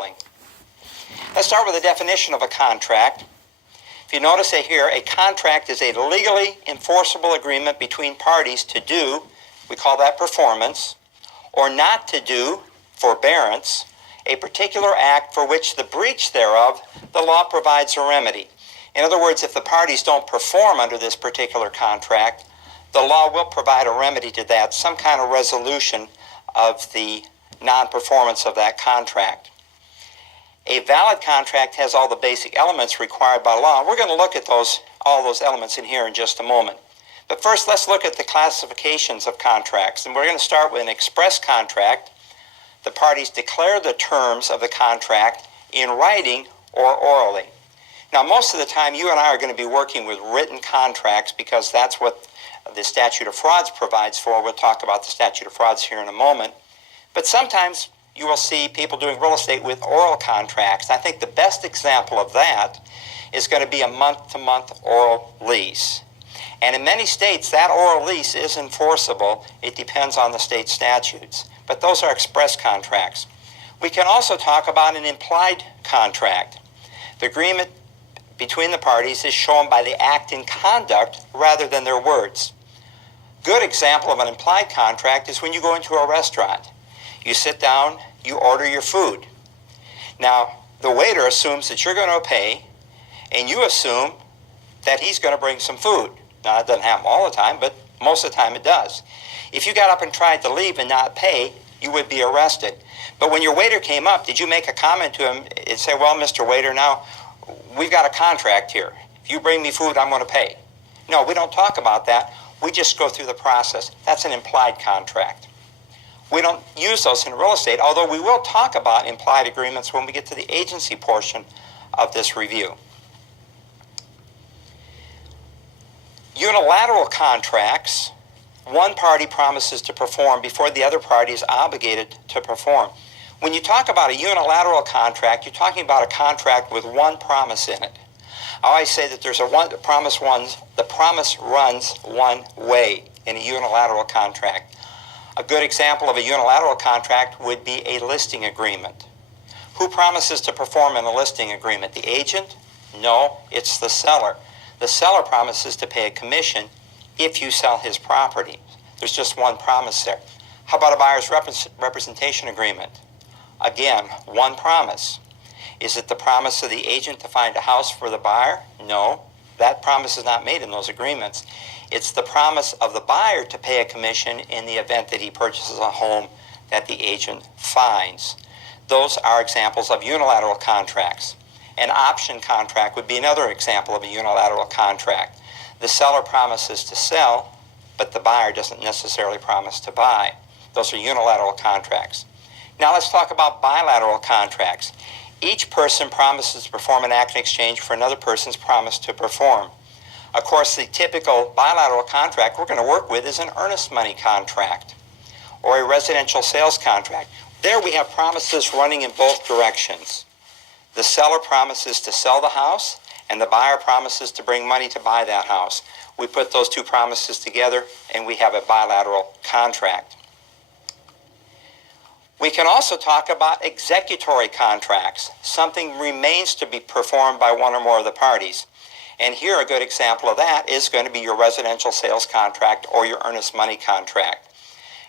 gambling. Let's start with the definition of a contract. If you notice here, a contract is a legally enforceable agreement between parties to do, we call that performance, or not to do, forbearance, a particular act for which the breach thereof the law provides a remedy. In other words, if the parties don't perform under this particular contract, the law will provide a remedy to that, some kind of resolution of the non-performance of that contract. A valid contract has all the basic elements required by law. We're going to look at all those elements in here in just a moment. But first, let's look at the classifications of contracts. And we're going to start with an express contract. The parties declare the terms of the contract in writing or orally. Now, most of the time, you and I are going to be working with written contracts because that's what the statute of frauds provides for. We'll talk about the statute of frauds here in a moment. But sometimes you will see people doing real estate with oral contracts. I think the best example of that is going to be a month-to-month oral lease. And in many states, that oral lease is enforceable. It depends on the state statutes. But those are express contracts. We can also talk about an implied contract. The agreement between the parties is shown by the act and conduct rather than their words. Good example of an implied contract is when you go into a restaurant. You sit down, you order your food. Now, the waiter assumes that you're going to pay, and you assume that he's going to bring some food. Now, that doesn't happen all the time, but most of the time it does. If you got up and tried to leave and not pay, you would be arrested. But when your waiter came up, did you make a comment to him and say, well, Mr. Waiter, now, we've got a contract here. If you bring me food, I'm going to pay. No, we don't talk about that. We just go through the process. That's an implied contract. We don't use those in real estate, although we will talk about implied agreements when we get to the agency portion of this review. Unilateral contracts, one party promises to perform before the other party is obligated to perform. When you talk about a unilateral contract, you're talking about a contract with one promise in it. I always say that the promise runs one way in a unilateral contract. A good example of a unilateral contract would be a listing agreement. Who promises to perform in a listing agreement? The agent? No, it's the seller. The seller promises to pay a commission if you sell his property. There's just one promise there. How about a buyer's representation agreement? Again, one promise. Is it the promise of the agent to find a house for the buyer? No, that promise is not made in those agreements. It's the promise of the buyer to pay a commission in the event that he purchases a home that the agent finds. Those are examples of unilateral contracts. An option contract would be another example of a unilateral contract. The seller promises to sell, but the buyer doesn't necessarily promise to buy. Those are unilateral contracts. Now let's talk about bilateral contracts. Each person promises to perform an act in exchange for another person's promise to perform. Of course, the typical bilateral contract we're going to work with is an earnest money contract or a residential sales contract. There we have promises running in both directions. The seller promises to sell the house, and the buyer promises to bring money to buy that house. We put those two promises together, and we have a bilateral contract. We can also talk about executory contracts. Something remains to be performed by one or more of the parties. And here a good example of that is going to be your residential sales contract or your earnest money contract.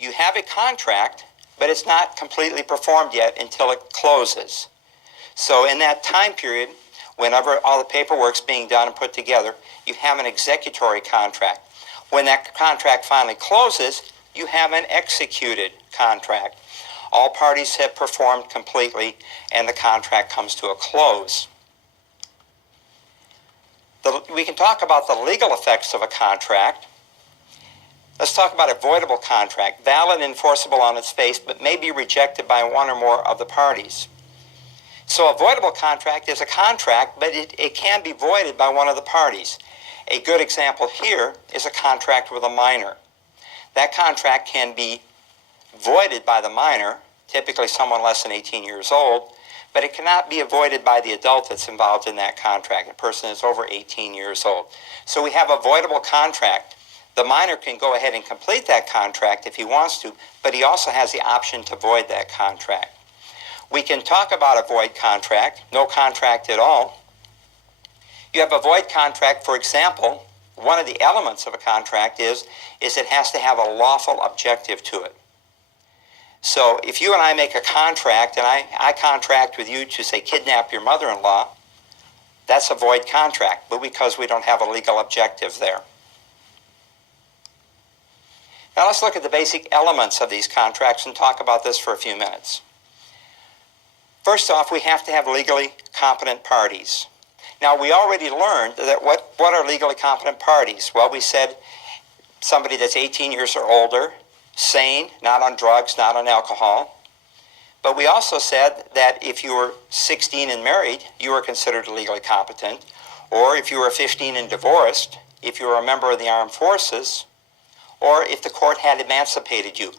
You have a contract, but it's not completely performed yet until it closes. So in that time period, whenever all the paperwork's being done and put together, you have an executory contract. When that contract finally closes, you have an executed contract. All parties have performed completely, and the contract comes to a close. We can talk about the legal effects of a contract. Let's talk about a voidable contract, valid and enforceable on its face, but may be rejected by one or more of the parties. So a voidable contract is a contract, but it can be voided by one of the parties. A good example here is a contract with a minor. That contract can be voided by the minor, typically someone less than 18 years old, but it cannot be avoided by the adult that's involved in that contract, a person that's over 18 years old. So we have a voidable contract. The minor can go ahead and complete that contract if he wants to, but he also has the option to void that contract. We can talk about a void contract, no contract at all. You have a void contract, for example, one of the elements of a contract is it has to have a lawful objective to it. So if you and I make a contract, and I contract with you to, say, kidnap your mother-in-law, that's a void contract, but because we don't have a legal objective there. Now let's look at the basic elements of these contracts and talk about this for a few minutes. First off, we have to have legally competent parties. Now, we already learned that what are legally competent parties? Well, we said somebody that's 18 years or older, sane, not on drugs, not on alcohol. But we also said that if you were 16 and married, you were considered legally competent. Or if you were 15 and divorced, if you were a member of the armed forces, or if the court had emancipated you.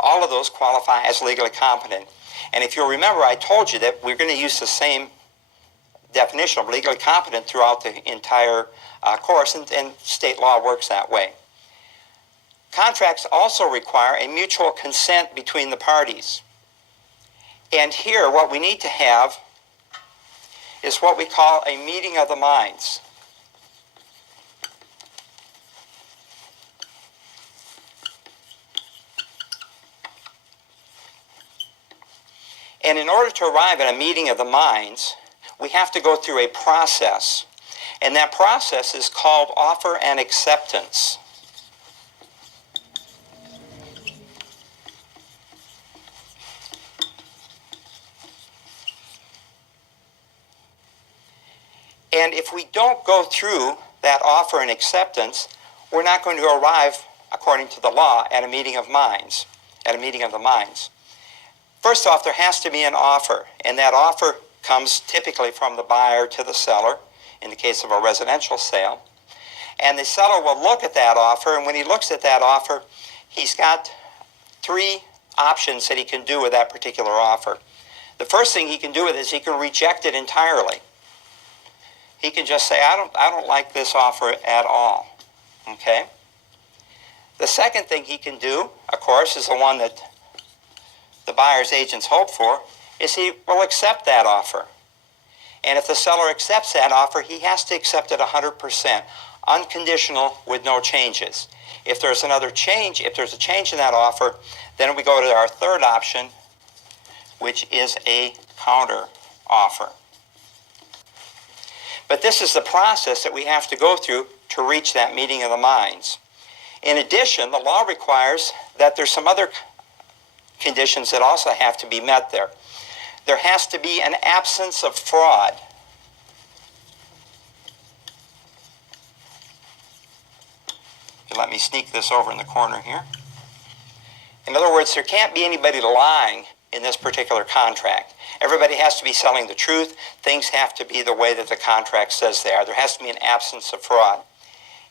All of those qualify as legally competent. And if you'll remember, I told you that we're going to use the same definition of legally competent throughout the entire course, and state law works that way. Contracts also require a mutual consent between the parties. And here, what we need to have is what we call a meeting of the minds. And in order to arrive at a meeting of the minds, we have to go through a process. And that process is called offer and acceptance. And if we don't go through that offer and acceptance, we're not going to arrive, according to the law, at a meeting of minds, at a meeting of the minds. First off, there has to be an offer, and that offer comes typically from the buyer to the seller, in the case of a residential sale. And the seller will look at that offer, and when he looks at that offer, he's got three options that he can do with that particular offer. The first thing he can do with it is he can reject it entirely. He can just say, I don't like this offer at all. Okay? The second thing he can do, of course, is the one that the buyer's agents hope for, is he will accept that offer. And if the seller accepts that offer, he has to accept it 100%, unconditional, with no changes. If there's another change, if there's a change in that offer, then we go to our third option, which is a counter offer. But this is the process that we have to go through to reach that meeting of the minds. In addition, the law requires that there's some other conditions that also have to be met there. There has to be an absence of fraud. Let me sneak this over in the corner here. In other words, there can't be anybody lying in this particular contract. Everybody has to be selling the truth. Things have to be the way that the contract says they are. There has to be an absence of fraud.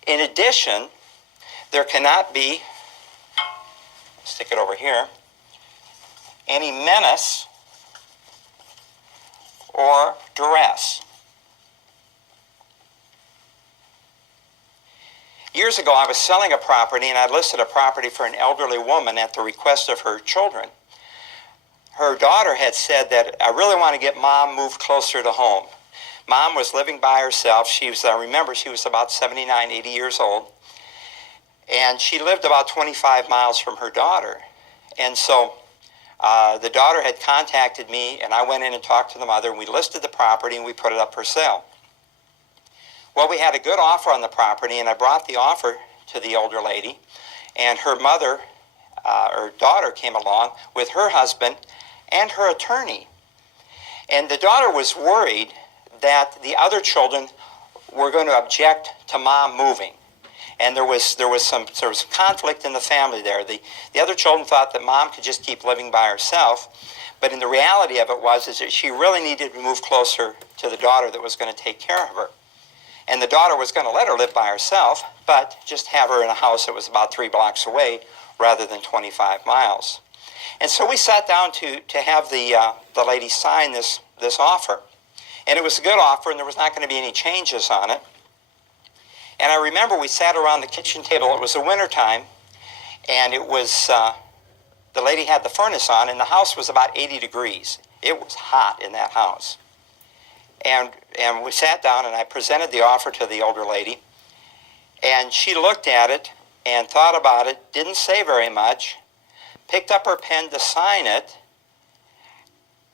In addition, there cannot be, stick it over here, any menace or duress. Years ago, I was selling a property, and I listed a property for an elderly woman at the request of her children. Her daughter had said that, I really want to get Mom moved closer to home. Mom was living by herself. I remember she was about 79, 80 years old. And she lived about 25 miles from her daughter. And so the daughter had contacted me, and I went in and talked to the mother, and we listed the property, and we put it up for sale. Well, we had a good offer on the property, and I brought the offer to the older lady, and her mother, her daughter, came along with her husband and her attorney. And the daughter was worried that the other children were going to object to Mom moving. And there was conflict in the family there. The other children thought that Mom could just keep living by herself, but in the reality of it was that she really needed to move closer to the daughter that was going to take care of her. And the daughter was going to let her live by herself, but just have her in a house that was about 3 blocks away rather than 25 miles. And so we sat down to have the lady sign this offer. And it was a good offer, and there was not going to be any changes on it. And I remember we sat around the kitchen table. It was the wintertime, and it was, the lady had the furnace on, and the house was about 80 degrees. It was hot in that house. And we sat down, and I presented the offer to the older lady, and she looked at it and thought about it, didn't say very much, picked up her pen to sign it,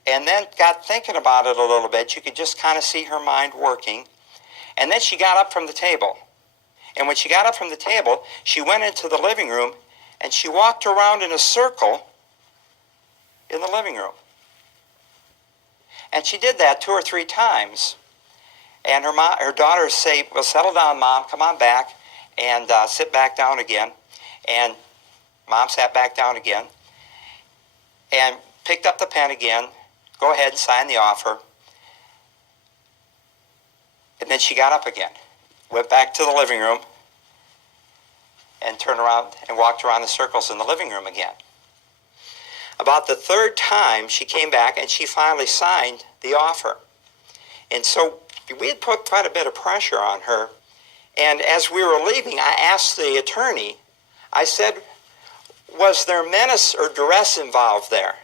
and then got thinking about it a little bit. You could just kind of see her mind working. And then she got up from the table. And when she got up from the table, she went into the living room, and she walked around in a circle in the living room. And she did that 2 or 3 times. And her daughters say, well, settle down, Mom, come on back, and sit back down again. And Mom sat back down again and picked up the pen again. Go ahead and sign the offer. And then she got up again, went back to the living room, and turned around and walked around the circles in the living room again. About the 3rd time, she came back and she finally signed the offer. And so we had put quite a bit of pressure on her. And as we were leaving, I asked the attorney, I said, was there menace or duress involved there?